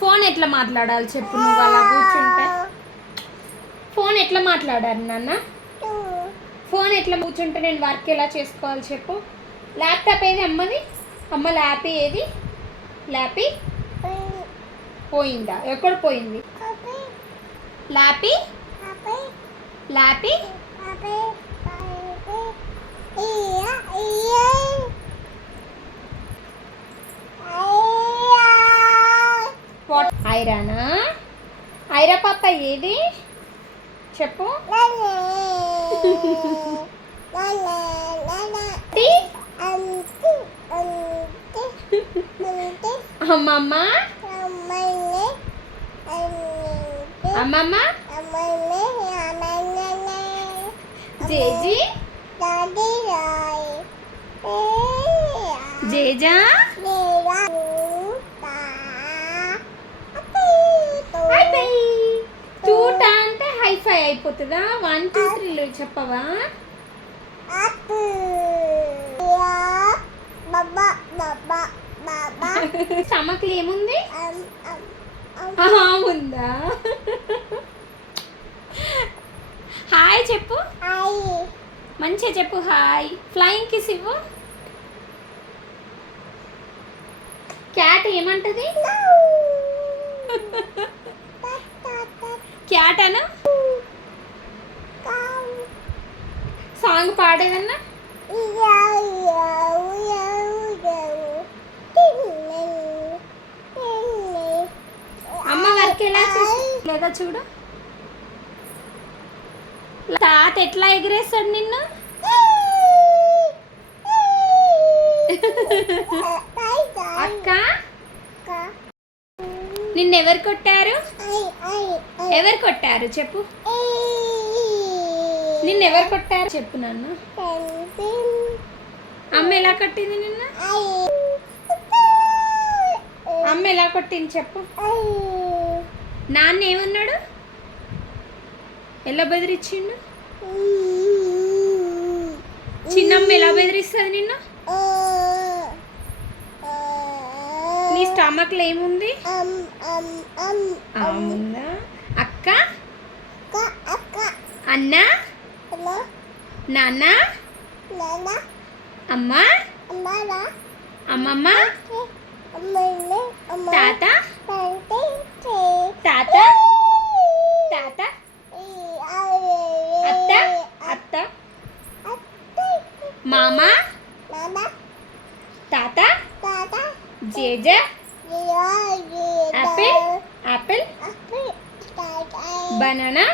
Phone ఎట్లా మాట్లాడాలి చెప్పు నువ్వు అలా కూర్చుంటే? ఫోన్ ఎట్లా మాట్లాడాలి నాన్న? ఫోన్ ఎట్లా కూర్చుంటే నేను వర్క్ ఎలా చేసుకోవాలి చెప్పు? ల్యాప్టాప్ ఏది అమ్మది? అమ్మ ల్యాపీ ఏది? ల్యాపీ? పోయిందా? ఎక్కడ పోయింది? ల్యాపీ. ల్యాపీ? ఐరానా? ఐరా పాప ఏది? చెప్పు? అమ్మమ్మ అమ్మమ్మ జేజీ. జేజా? హైఫై అయిపోతుందా వన్ టూ త్రీలో చెప్పవా? స్టమక్లో ఏముంది? ఉందా? హాయ్ చెప్పు. మంచిగా చెప్పు హాయ్ ఫ్లయింగ్ కిస్ ఇవ్వు. క్యాట్ ఏమంటది? క్యాట్ అను? సాంగ్ పాడేదన్నా? అమ్మ వర్క్ ఎలా లేదా చూడు. తాత ఎట్లా ఎగిరేస్తాడు నిన్ను? అక్క? నిన్ను ఎవరు కొట్టారు ఎవరు కొట్టారు? చెప్పు. నిన్ను ఎవరు కొట్టారు? చెప్పు నన్ను. అమ్మ ఎలా కొట్టింది నిన్ను? అమ్మ ఎలా కొట్టింది చెప్పు. నాన్న ఏమన్నాడు ఎలా బెదిరించిండు చిన్నమ్మ ఎలా బెదిరిస్తుంది నిన్ను? నీ స్టమక్లో ఏముంది? అక్క. అన్న? నాన్న. అమ్మ. అమ్మమ్మ. తాత. తాత. తాత. అత్త. అత్త. మామ. తాత. జేజ. Apple apple banana.